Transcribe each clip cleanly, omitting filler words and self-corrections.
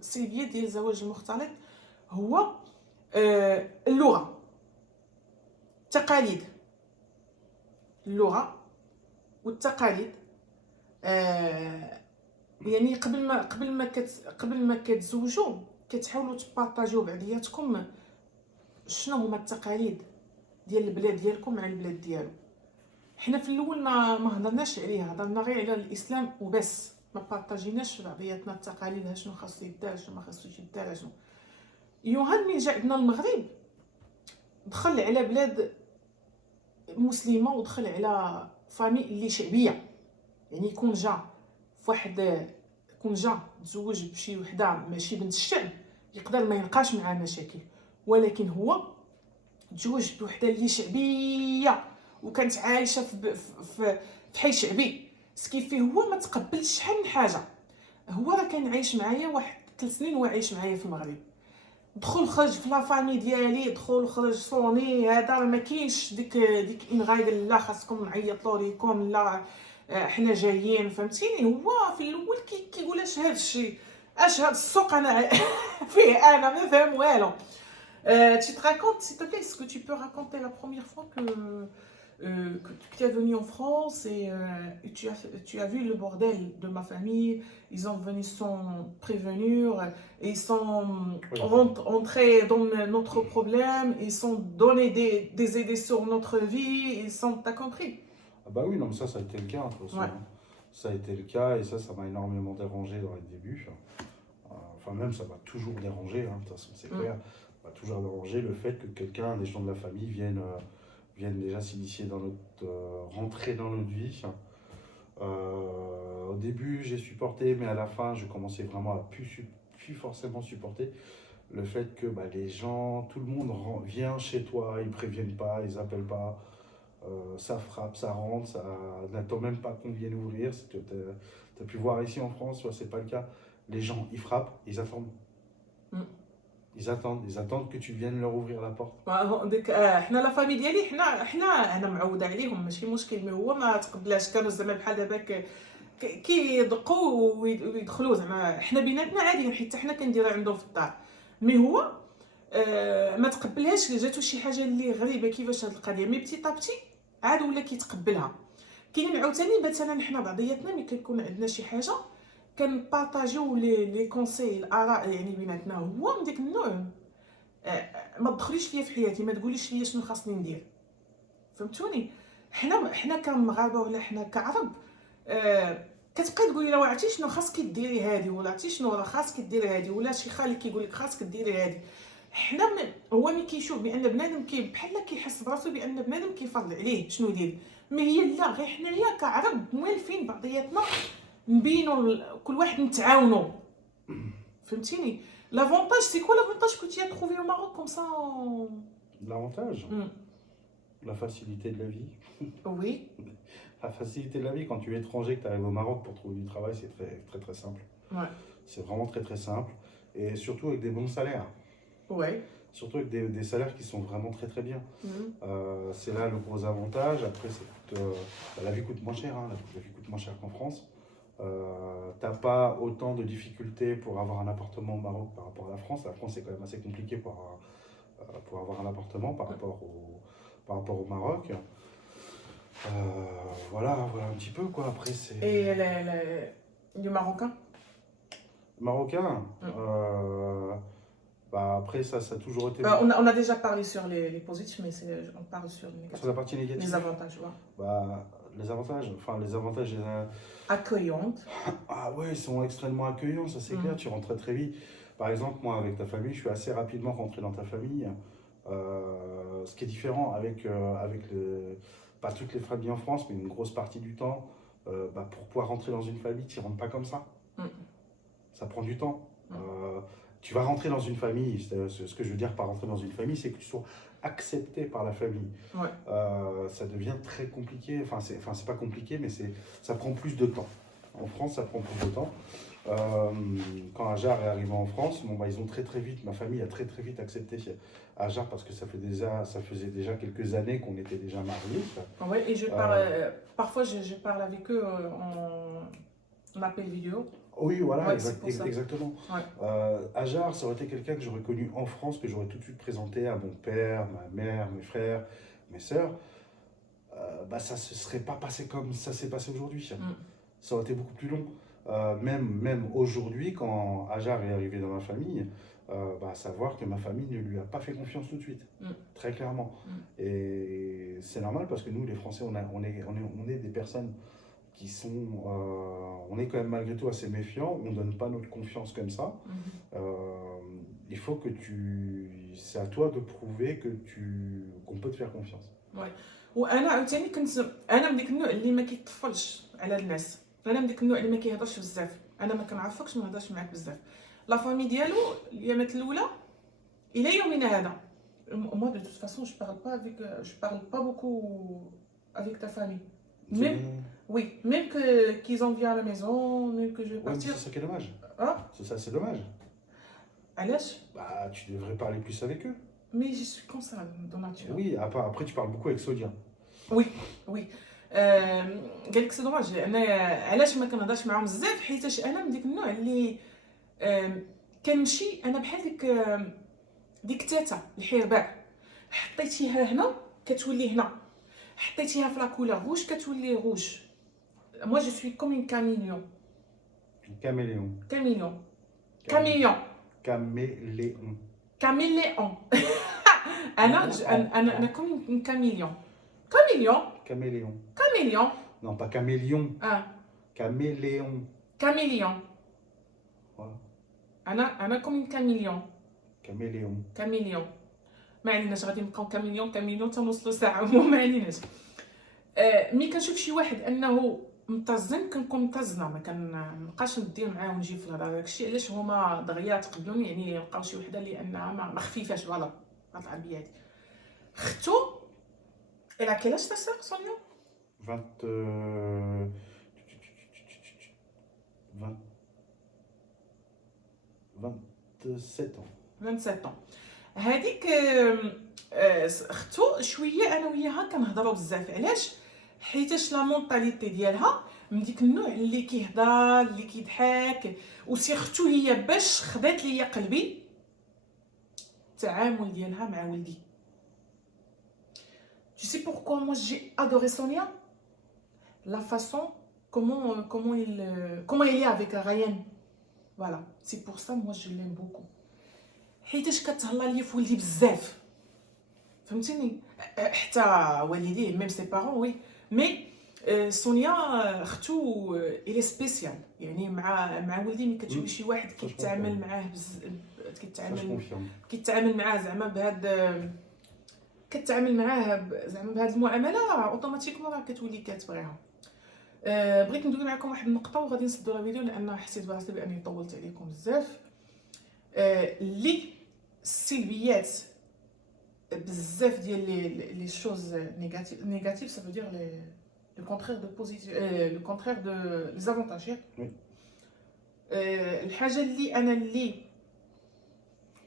السلبيات ديال الزواج المختلط هو اللغه، التقاليد، اللغه والتقاليد. يعني قبل ما كتزوجوا كتحاولوا تبارطاجيو بعضياتكم شنو هما التقاليد ديال البلاد ديالكم مع البلاد ديالو. حنا في الاول ما هضرناش عليها، هضرنا غير على الاسلام وبس، ما بارطاجيناش بعضياتنا التقاليد، شنو خاصو يدار شنو ما خاصوش يدار شنو. يوهان من جا عندنا المغرب دخل على بلاد مسلمه ودخل على فامي اللي شعبيه، يعني يكون جا تزوج بشي وحده ماشي بنت الشعب يقدر ما يلقاش معاه مشاكل، ولكن هو تزوج بوحده اللي شعبيه وكانت عايشه في حي شعبي، سكيفي هو ما تقبلش شحال من حاجه. هو راه كان عايش معايا واحد 3 سنين، هو عايش معايا في المغرب، دخل خرج في لا فامي ديالي، دخل خرج صوني، هذا ما كاينش ديك ان غايد لا خاصكم نعيطوا ليكم لا حنا جايين، فهمتيني. هو في الاول كيقول اش هذا الشيء، اش هذا السوق انا فيه انا ما فاهم والو. Tu te racontes, s'il te plaît, est-ce que tu peux raconter la première fois que tu es venu en France et tu as vu le bordel de ma famille, ils sont venus sans prévenir, ils sont entrés dans notre problème, ils sont donné des idées sur notre vie, ils sont, t'as compris? Ah bah oui, non, mais ça a été le cas, de toute façon. Ouais. Ça a été le cas et ça m'a énormément dérangé dans les débuts. Enfin, même ça m'a toujours dérangé, de toute façon, c'est clair. Ça m'a toujours dérangé le fait que quelqu'un, des gens de la famille viennent déjà s'initier dans notre. Rentrer dans notre vie. Au début, j'ai supporté, mais à la fin, je commençais vraiment à plus forcément supporter le fait que les gens, tout le monde vient chez toi, ils préviennent pas, ils appellent pas. Ça frappe, ça rentre, ça n'attend même pas qu'on vienne ouvrir. Tu as pu voir ici en France, c'est pas le cas. Les gens, ils frappent, ils attendent. Ils attendent que tu viennes leur ouvrir la porte. ديك حنا لا فامي ديالي حنا انا معوده عليهم ماشي مشكل، مي هو ما تقبلاش، كانوا زعما بحال دابا كيدقوا ويدخلوا، زعما حنا بيناتنا عادي حيت حنا كنديرها عندهم في الدار، مي هو ما تقبلهاش، جاتو شي حاجه اللي غريبه كيفاش هاد القضيه، مي بتي طابتي عاد ولا كيتقبلها. كاينين عاوتاني مثلا حنا بعضياتنا ملي كيكون عندنا شي حاجه كنبارطاجيو لي كونساي الاراء يعني بيناتنا. هو من ديك النوع ما تدخليش ليا في حياتي، ما تقوليش ليا شنو خاصني ندير، فهمتوني. حنا كمغاربه ولا حنا كعرب كتبقاي تقولي لا عرفتي شنو خاصك ديري هادي، ولا عرفتي شنو راه خاصك ديري هادي، ولا شي خالك كيقول لك خاصك ديري هادي. حنا هو ملي كيشوف بان بنادم بحال كيحس براسو بان بنادم كيفرض عليه شنو يدير، مي هي لا، غير حنايا كعرب موالفين بعضياتنا نبينوا كل واحد نتعاونوا، فهمتيني. L'avantage, c'est quoi l'avantage que tu as trouvé au Maroc comme ça L'avantage La facilité de la vie. Oui. La facilité de la vie, quand tu es étranger, que tu arrives au Maroc pour trouver du travail, c'est très, très, très simple. Ouais. C'est vraiment très, très simple. Et surtout avec des bons salaires. Ouais. Surtout avec des salaires qui sont vraiment très, très bien. C'est là le gros avantage. Après, la vie coûte moins cher. La vie coûte moins cher qu'en France. T'as pas autant de difficultés pour avoir un appartement au Maroc par rapport à la France. La France, c'est quand même assez compliqué pour avoir un appartement par rapport au Maroc. Voilà un petit peu quoi. Après, c'est... Et le Marocain Marocain après, ça a toujours été... on a déjà parlé sur les positifs, mais on parle sur les négatifs. Sur la partie négative. Les avantages, ouais. Les avantages... Accueillantes. Ah ouais, ils sont extrêmement accueillants, ça c'est clair, tu rentres très très vite. Par exemple, moi avec ta famille, je suis assez rapidement rentré dans ta famille. Ce qui est différent avec pas toutes les familles en France, mais une grosse partie du temps, pour pouvoir rentrer dans une famille, tu ne rentres pas comme ça. Ça prend du temps. Tu vas rentrer dans une famille, ce que je veux dire par rentrer dans une famille, c'est que tu sois accepté par la famille. Ouais. Ça devient très compliqué, c'est pas compliqué, mais ça prend plus de temps. En France, ça prend plus de temps. Quand Hajar est arrivé en France, ils ont très très vite, ma famille a très très vite accepté Hajar parce que ça faisait déjà quelques années qu'on était déjà mariés. Oui, et je parle, parfois je parle avec eux en appel vidéo. Oui, voilà, Ouais, c'est pour ça. exactement. Ouais. Ajar, ça aurait été quelqu'un que j'aurais connu en France, que j'aurais tout de suite présenté à mon père, ma mère, mes frères, mes sœurs. Bah, ça se serait pas passé comme ça s'est passé aujourd'hui. Mm. Ça aurait été beaucoup plus long. Même aujourd'hui, quand Ajar est arrivé dans ma famille, bah, savoir que ma famille ne lui a pas fait confiance tout de suite, Mm. très clairement. Mm. Et c'est normal parce que nous, les Français, on est des personnes qui sont. On est quand même malgré tout assez méfiants, on ne donne pas notre confiance comme ça. Mhm. Il faut que tu. C'est à toi de prouver qu'on peut te faire confiance. Ouais. وانا عاوتاني كنت انا من ديك النوع اللي ما كيطفلش على الناس. انا من ديك النوع اللي ما كيهضرش بزاف. انا ما كنعرفكش ما نهضرش معاك بزاف. لا فامي ديالو الايامات الاولى الى يومنا هذا. Moi de toute façon je parle pas beaucoup avec ta famille. Même oui, même qu'ils en viennent à la maison, même que je vais Ouais, mais partir. c'est ça qui est dommage. Ah, C'est ça, c'est dommage. علاش؟ Bah, tu devrais parler plus avec eux. Mais je suis comme ça dans nature. Oui, après tu parles beaucoup avec Sodia. وي وي قال لك سي دوماج انا علاش ما كنهضرش معاهم بزاف حيتاش انا من ديك النوع اللي كنمشي انا بحال ديك تاتا الحرباء حطيتيها هنا كتولي هنا حطيتيها في لا كولور روج كتولي روج moi je suis comme une caméléon Caméléon. caméléon caméléon Caméléon. caméléon انا comme une caméléon caméléon Caméléon. caméléon Non, pas caméléon. ah Caméléon. caméléon Voilà. انا comme une caméléon Caméléon. كاميليون ما عليناش غادي نبقاو كاميليون تنوصلوا ساعه المهم ما عليناش ملي كنشوف شي واحد انه متزن كنكون متزنه ما كنبقاش ندير معاه ونجي في الهضره داكشي علاش هما دغيا تقبلوني يعني لقاو شي وحده اللي انها ما خفيفاش فوالا العربيه هادي اختو الى كيلاش تا سير سونيا 27 ans. 27 ans هذيك اختو شويه انا وياها كنهضروا بزاف علاش حيتاش لا مونطاليتي ديالها من ديك النوع اللي كيهضر اللي كيضحك وسيرتو هي باش خدات ليا قلبي التعامل ديالها مع ولدي. Tu sais pourquoi moi j'ai adoré Sonia? La façon comment il est avec Ryan. Voilà, c'est pour ça moi je l'aime beaucoup. حيتاش كتهلا ليا في ولدي بزاف فهمتيني حتى والديه ميم سي بارون وي مي سونيا اختو الي سبيسيال يعني مع ولدي ملي كتشوفي شي واحد كيتعامل معاه كيتعامل معاه زعما بهاد كتعامل معاه زعما بهاد المعامله اوتوماتيكمون راه كتولي كتبغيها. بغيت ندوي معكم واحد النقطه وغادي نسدوا لا فيديو لان حسيت براسي باني طولت عليكم بزاف. لي السلبيات بزاف ديال لي شوز نيجاتيف ça veut dire le contraire de positif le contraire de les avantages. الحاجه اللي انا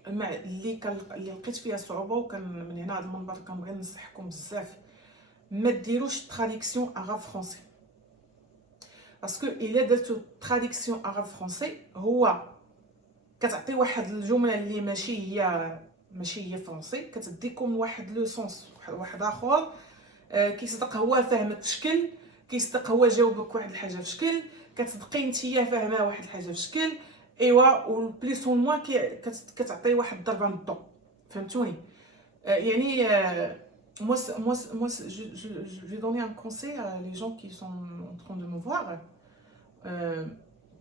اللي لقيت فيها صعوبه وكان من هنا هذا المنبر كنبغي ننصحكم بزاف ما ديروش تراديكسيون عرب فرونسي باسكو الا درتو تراديكسيون عرب فرونسي هو كتعطي واحد الجمله اللي ماشي هي فرونسي كتديكم واحد لو سونس واحد اخر كيصدق هو فاهمك في شكل كيصدق هو جاوبك واحد الحاجه في شكل كتصدقي نتيا فاهمه واحد الحاجه في شكل ايوا والبليس اون موان كتعطي واحد الضربه من الضو فهمتوني يعني moi je vais donner un conseil à les gens qui sont en train de me voir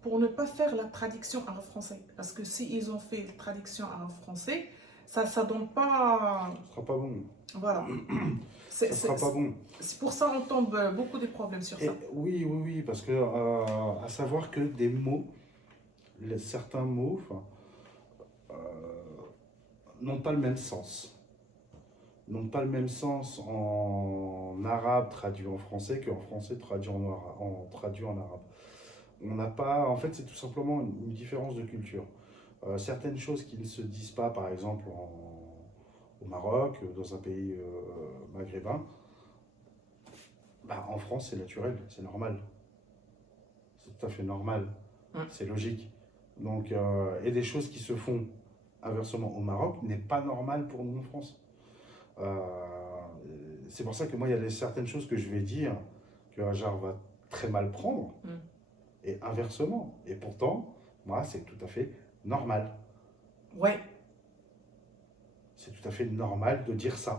pour ne pas faire la traduction arabe français parce que si ils ont fait la traduction arabe français ça donne pas Ce sera pas bon. voilà Ça sera pas bon. c'est pour ça on tombe beaucoup de problèmes sur ça. Oui parce que à savoir que des mots certains mots n'ont pas le même sens. N'ont pas le même sens en arabe traduit en français qu'en français traduit en arabe. On n'a pas, en fait, c'est tout simplement une différence de culture. Certaines choses qui ne se disent pas, par exemple au Maroc, dans un pays maghrébin, bah, en France c'est naturel, c'est normal. C'est tout à fait normal. C'est logique. Donc, et des choses qui se font inversement au Maroc n'est pas normal pour nous en France. Euh, c'est pour ça que moi, il y a certaines choses que je vais dire que Hajar va très mal prendre, et inversement. Et pourtant, moi, c'est tout à fait normal. Ouais. C'est tout à fait normal de dire ça.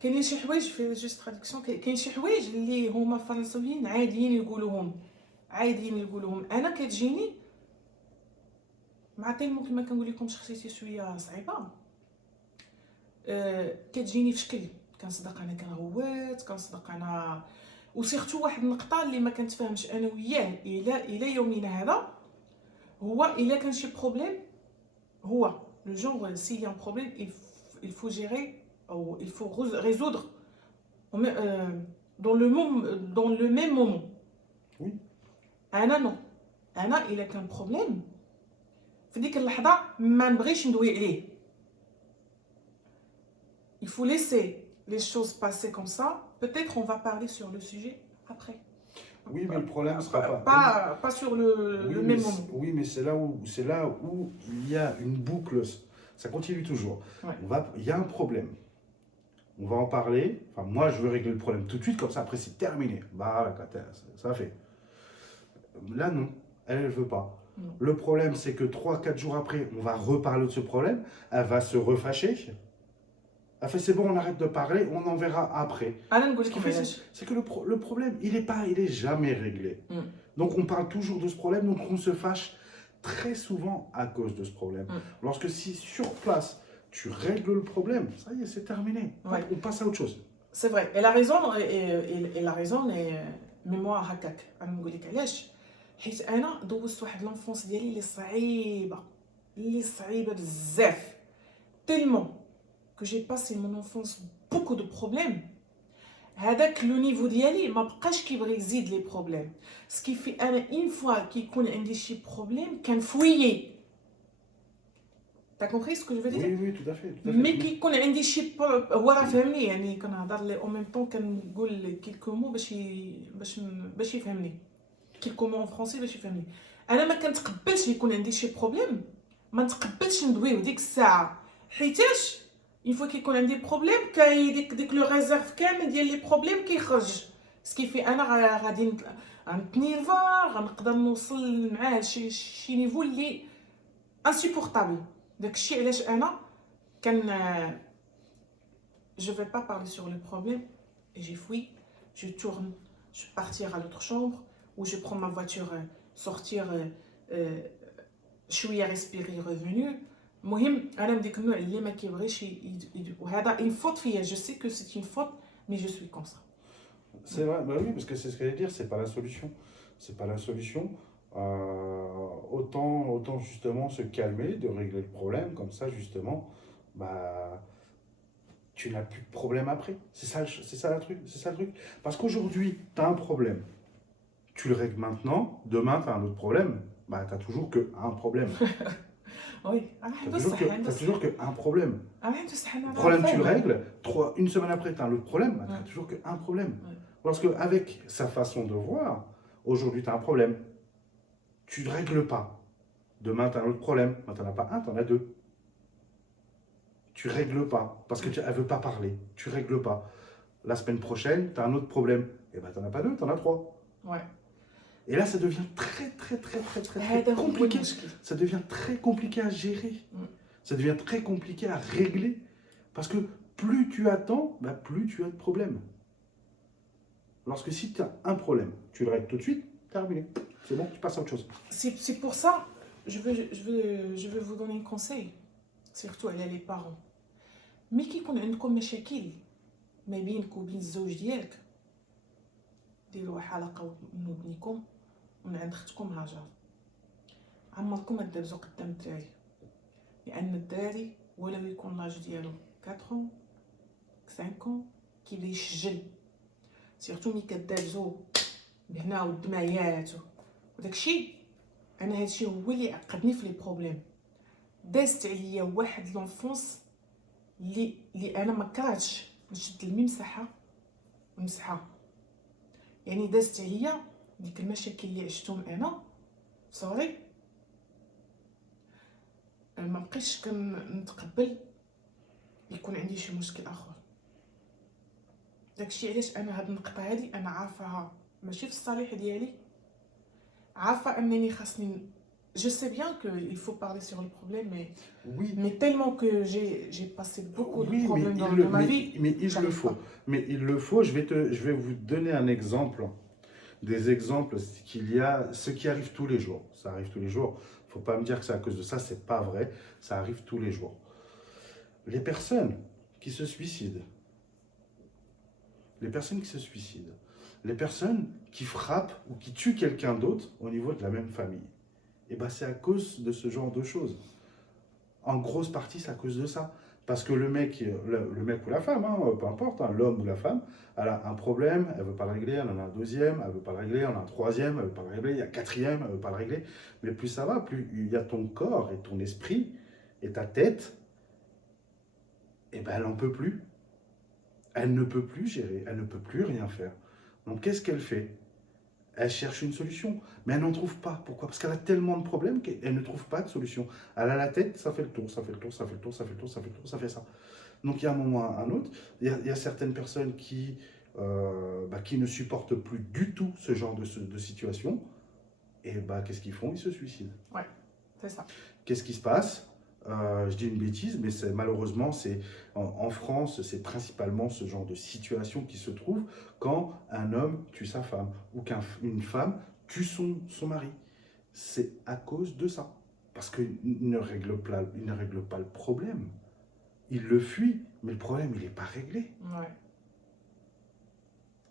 كاينين شي حوايج في جوست تراديكسيون، كاين شي حوايج اللي هما فرنسويين عاديين يقولوهم انا كتجيني مع تيلمون كما كنقول لكم شخصيتي شويه صعيبه. كتجيني في شكل كنصدق انا كنغوت كنصدق انا، وسيرتو واحد النقطه اللي ما كنتفاهمش انا وياه الى يومنا هذا، هو الا كان شي بروبليم، هو لو جونغ سي y a un problème il faut gérer ou il faut résoudre dans le même moment. Oui. انا نو، انا الا كان بروبليم في ديك اللحظه ما نبغيش ندوي عليه. Il faut laisser les choses passer comme ça. Peut-être on va parler sur le sujet après. Oui, mais le problème sera pas... Pas sur Oui, le mais même moment. oui, mais c'est là où il y a une boucle. Ça continue toujours. Ouais. Il y a un problème. On va en parler. Enfin, moi, je veux régler le problème tout de suite, comme ça, après, c'est terminé. Bah, ça fait. Là, non. Elle veut pas. Non. Le problème, c'est que 3-4 jours après, on va reparler de ce problème. Elle va se refâcher. Elle fait, c'est bon, on arrête de parler, on en verra après. انا نقول Ce لك qu'on fait, علاش. c'est que le problème, il est jamais réglé. Donc on parle toujours de ce problème, donc on se fâche très souvent à cause de ce problème. Lorsque si sur place, tu règles le problème, ça y est, c'est terminé. Ouais. On passe à autre chose. C'est vrai. Elle a raison et la raison est mais moi هكاك انا نقول لك علاش. حيت انا دوزت واحد لونفونس ديالي اللي صعيبه بزاف. Tellement que j'ai passé mon enfance beaucoup de problèmes. هذاك لو نيفو ديالي ما بقاش كيبغي يزيد لي بروبليم. سكيفي انا اون فوا كيكون عندي شي بروبليم كنفويي. T'as compris ce que je veux dire? Oui, oui, tout à fait. Tout à fait. مي كيكون عندي شي هو راه فهمني، يعني كنهضر ليه او ميم طون كنقول كيلكو مو باش يفهمني، كيلكو مو ان فرونسي باش يفهمني. انا ما كنتقبلش يكون عندي شي بروبليم، ما نتقبلش ندويو ديك الساعه، حيتاش اون فوا كيكون عندي بروبليم كاي ديك لو ريزيرف كامل ديال لي بروبليم كيخرج. سكيفي انا غادي نتنيرفا، غنقدر نوصل معاه شي نيفو اللي انسيبورطابل. داكشي علاش انا كان je vais pas parler sur le problème et j'ai fui, je tourne, je vais partir à l'autre chambre ou je prends ma voiture, sortir شويه respirer revenu. المهم انا من ديك النوع اللي ما كيبغيش وهذا une faute فيا. Je sais que c'est une faute mais je suis comme ça. C'est vrai, bah oui, parce que c'est ce qu'elle allait dire, c'est pas la solution. C'est pas la solution. Autant justement se calmer, de régler le problème, comme ça justement, bah, tu n'as plus de problème après. C'est ça le truc. Parce qu'aujourd'hui, tu as un problème. Tu le règles maintenant, demain, tu as un autre problème. Bah, tu n'as toujours qu'un problème. Oui, tu n'as toujours qu'un problème. Le problème, tu le règles, une semaine après, tu as un autre problème, bah, tu n'as toujours qu'un problème. Lorsque, avec sa façon de voir, aujourd'hui, tu as un problème. Tu ne règles pas. Demain, tu as un autre problème. Tu n'en as pas un, tu en as deux. Tu ne règles pas parce qu'elle ne veut pas parler. Tu ne règles pas. La semaine prochaine, tu as un autre problème. Et bien, tu n'en as pas deux, tu en as trois. Ouais. Et là, ça devient très compliqué. Ça devient très compliqué à gérer. Ça devient très compliqué à régler. Parce que plus tu attends, bah, plus tu as de problèmes. Lorsque si tu as un problème, tu le règles tout de suite, terminé. C'est bon, tu passes à autre chose. C'est pour ça, je veux vous donner un conseil, surtout à les parents. مي كيكون عندكم مشاكل ما بينك وبين الزوج ديالك، ديروا حلقة من ودنيكم ومن عند اختكم هاجر. عمركم ما تدابزوا قدام الدراري، لأن الدراري ولو يكون لاج ديالو 4 ans 5 ans كيبدا يشجل، سيرتو ملي كدابزوا بهنا والدمايات وداكشي. انا هادشي هو اللي عقدني في لي بروبليم. دازت عليا واحد لونفونس اللي انا ما كرهتش نشد المساحه ونمسحها. يعني دازت عليا ديك المشاكل اللي عشتهم انا صغري ما بقيتش كنتقبل يكون عندي شي مشكل اخر. داكشي علاش انا هاد النقطه هادي انا عارفاها ماشي في الصالح ديالي، عارفه انني خاصني je sais bien qu'il faut parler sur le problème Oui, mais tellement que j'ai passé beaucoup de oui, problèmes dans ma vie. mais il le j'arrive faut. pas. Mais il le faut. Je vais vous donner un exemple. Des exemples qu'il y a, ce qui arrive tous les jours. Ça arrive tous les jours. Il ne faut pas me dire que c'est à cause de ça, c'est pas vrai. Ça arrive tous les jours. Les personnes qui se suicident, les personnes qui se suicident, les personnes qui frappent ou qui tuent quelqu'un d'autre au niveau de la même famille, et ben c'est à cause de ce genre de choses. En grosse partie, c'est à cause de ça. Parce que le mec ou la femme, hein, peu importe, hein, l'homme ou la femme, elle a un problème, elle ne veut pas le régler, elle en a un deuxième, elle ne veut pas le régler, elle en a un troisième, elle ne veut pas le régler, il y a un quatrième, elle ne veut pas le régler. Mais plus ça va, plus il y a ton corps et ton esprit et ta tête, et ben elle n'en peut plus. Elle ne peut plus gérer, elle ne peut plus rien faire. Donc qu'est-ce qu'elle fait? Elle cherche une solution, mais elle n'en trouve pas. Pourquoi? Parce qu'elle a tellement de problèmes qu'elle ne trouve pas de solution. Elle a la tête, ça fait le tour, ça fait le tour, ça fait le tour, ça fait le tour, ça fait le tour, ça fait ça. Donc il y a un moment, un autre, il y a certaines personnes qui ne supportent plus du tout ce genre de situation. Et qu'est-ce qu'ils font? Ils se suicident. Ouais, c'est ça. Qu'est-ce qui se passe? Je dis une bêtise, mais malheureusement, en France, c'est principalement ce genre de situation qui se trouve quand un homme tue sa femme ou qu'une femme tue son mari. C'est à cause de ça. Parce qu'il ne règle pas le problème. Il le fuit, mais le problème, il n'est pas réglé. Ouais.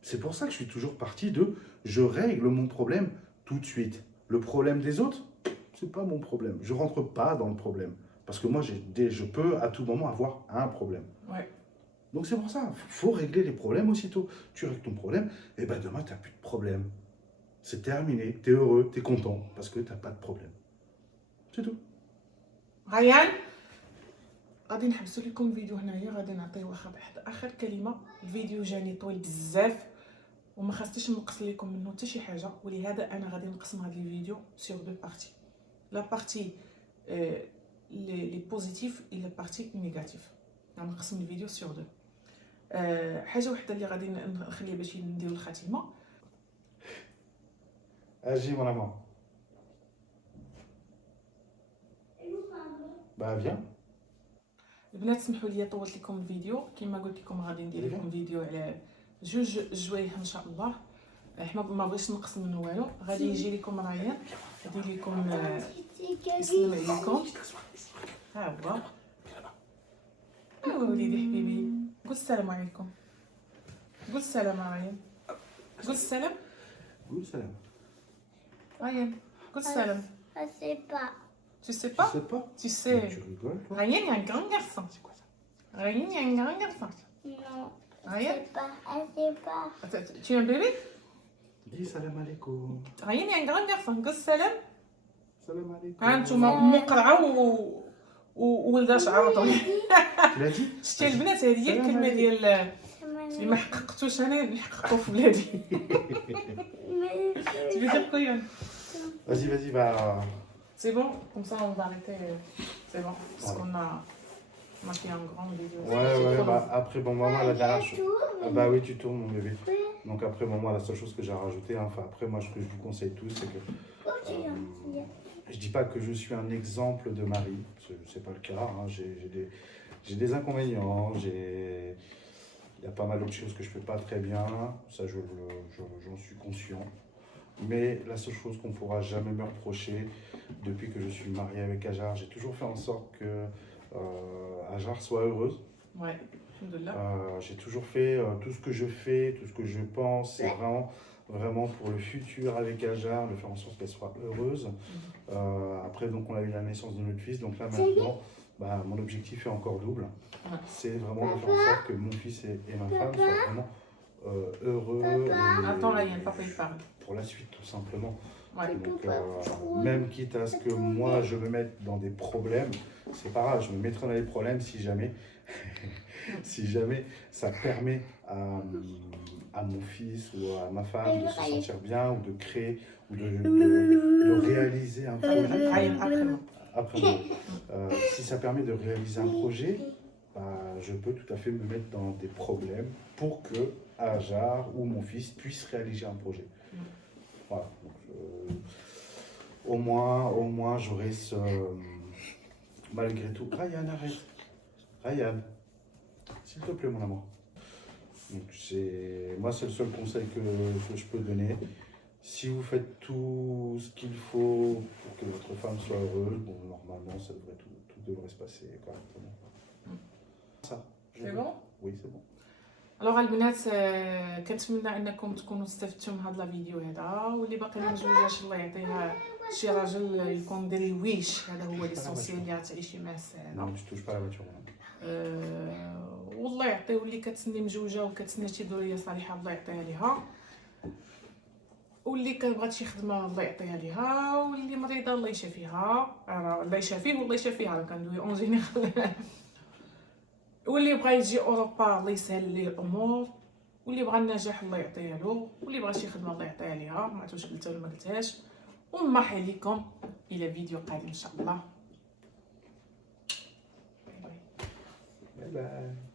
C'est pour ça que je suis toujours parti de je règle mon problème tout de suite. Le problème des autres, c'est pas mon problème. Je rentre pas dans le problème. Parce que moi, je peux à tout moment avoir un problème. Ouais. Donc c'est pour ça, il faut régler les problèmes aussitôt. Tu règles ton problème, et ben demain, tu n'as plus de problème. C'est terminé, tu es heureux, tu es content, parce que tu n'as pas de problème. C'est tout. غيان غادي نحبسوا لكم الفيديو هنايا، غادي نعطيو واحد اخر كلمه. الفيديو جاني طويل بزاف وما خاصنيش نقص لكم منه حتى شي حاجه، ولهذا انا غادي نقسم هذا الفيديو سور دو بارتي. لا بارتي لي بوزيتيف اي لا بارتي نيجاتيف. غنقسم الفيديو سور دو. حاجه وحده اللي غادي نخليها باش نديرو الخاتمه. Agis, mon amant. Bah viens. البنات سمحوا لي طولت لكم الفيديو، كما قلت لكم غادي ندير لكم فيديو على جوج جوايه ان شاء الله. حنا ما بغيتش نقص منه والو، غادي يجي لكم ريان يدير لكم يسلم عليكم. ها هو وليدي حبيبي، قول السلام عليكم. قول السلام ريان، قول السلام. Cool, salam. ريان قول السلام. Je sais pas. Tu sais Tu pas? sais pas? Tu sais. Tu rigoles, toi? Ryan est un grand garçon. C'est quoi ça? Ryan est un grand garçon. Non. Rien? Je sais pas. Je sais pas. Tu es un bébé? Dis salam alaikum. Ryan est un grand garçon. قول السلام. Salam alaikum. ها انتوما مقرعه وولدها شعره طويل. Tu l'as dit? شتي البنات، هذه هي الكلمه ديال اللي ما حققتوش انا نحققو في بلادي. Tu veux dire quoi Yann? Vas-y, va. C'est bon, comme ça on va arrêter. C'est bon, parce qu'on a fait un grand vidéo. Ouais, bah après, bon, maman, la dernière chose. Tout, Ah bah oui, tu tournes, mon bébé. Donc après, maman, la seule chose que j'ai rajoutée, hein, enfin après, moi, ce que je vous conseille tous, c'est que je dis pas que je suis un exemple de mari, c'est pas le cas. Hein, j'ai des inconvénients, il y a pas mal d'autres choses que je fais pas très bien, ça j'en suis conscient. Mais la seule chose qu'on pourra jamais me reprocher, depuis que je suis marié avec Hajar, j'ai toujours fait en sorte que Hajar soit heureuse. Ouais, alhamdoulilah. J'ai toujours fait tout ce que je fais, tout ce que je pense, c'est vraiment pour le futur avec Hajar, de faire en sorte qu'elle soit heureuse. Après, donc, on a eu la naissance de notre fils, donc là maintenant, mon objectif est encore double. C'est vraiment de faire en sorte que mon fils et ma femme soient vraiment heureux. Attends, là, il y a un papa qui parle. Pour la suite, tout simplement. Ouais. Donc, même quitte à ce que moi je me mette dans des problèmes, c'est pas grave, je me mettrai dans les problèmes si jamais, si jamais ça permet à mon fils ou à ma femme de se sentir bien ou de créer ou de réaliser un projet. عين أكرمة. Après, bon, si ça permet de réaliser un projet, bah, je peux tout à fait me mettre dans des problèmes pour que Ajar ou mon fils puisse réaliser un projet. Voilà. Donc, au moins j'aurai ce. Malgré tout. Ryan, arrête. Ryan, s'il te plaît, mon amour. Donc, moi, c'est le seul conseil que je peux donner. Si vous faites tout ce qu'il faut pour que votre femme soit heureuse, bon, normalement, ça devrait tout devrait se passer correctement. Ça. C'est bon? Oui, c'est bon. الوغ البنات كنتمنى انكم تكونوا استفدتوا من هذا الفيديو هذا، واللي باقي ما مزوجاش الله يعطيها شي راجل يكون ريويش، هذا هو ليسونسيال اللي غتعيشي معاه السعاده. Non, je touche pas la voiture. والله يعطيه واللي كتسني مزوجه وكتسنى شي ذريه صالحه الله يعطيها ليها، واللي كتبغى شي خدمه الله يعطيها ليها، واللي مريضه الله يشافيها، الله يشافيه والله يشافيها، كندوي اون جينيرال. واللي بغى يجي اوروبا الله يسهل ليه الامور، واللي بغى النجاح الله يعطيه له، واللي بغى شي خدمه الله يعطيها ليها. ما عرفتش قلتها ولا ما قلتهاش. ونمحي لكم الى فيديو قادم ان شاء الله. باي باي. Bye bye.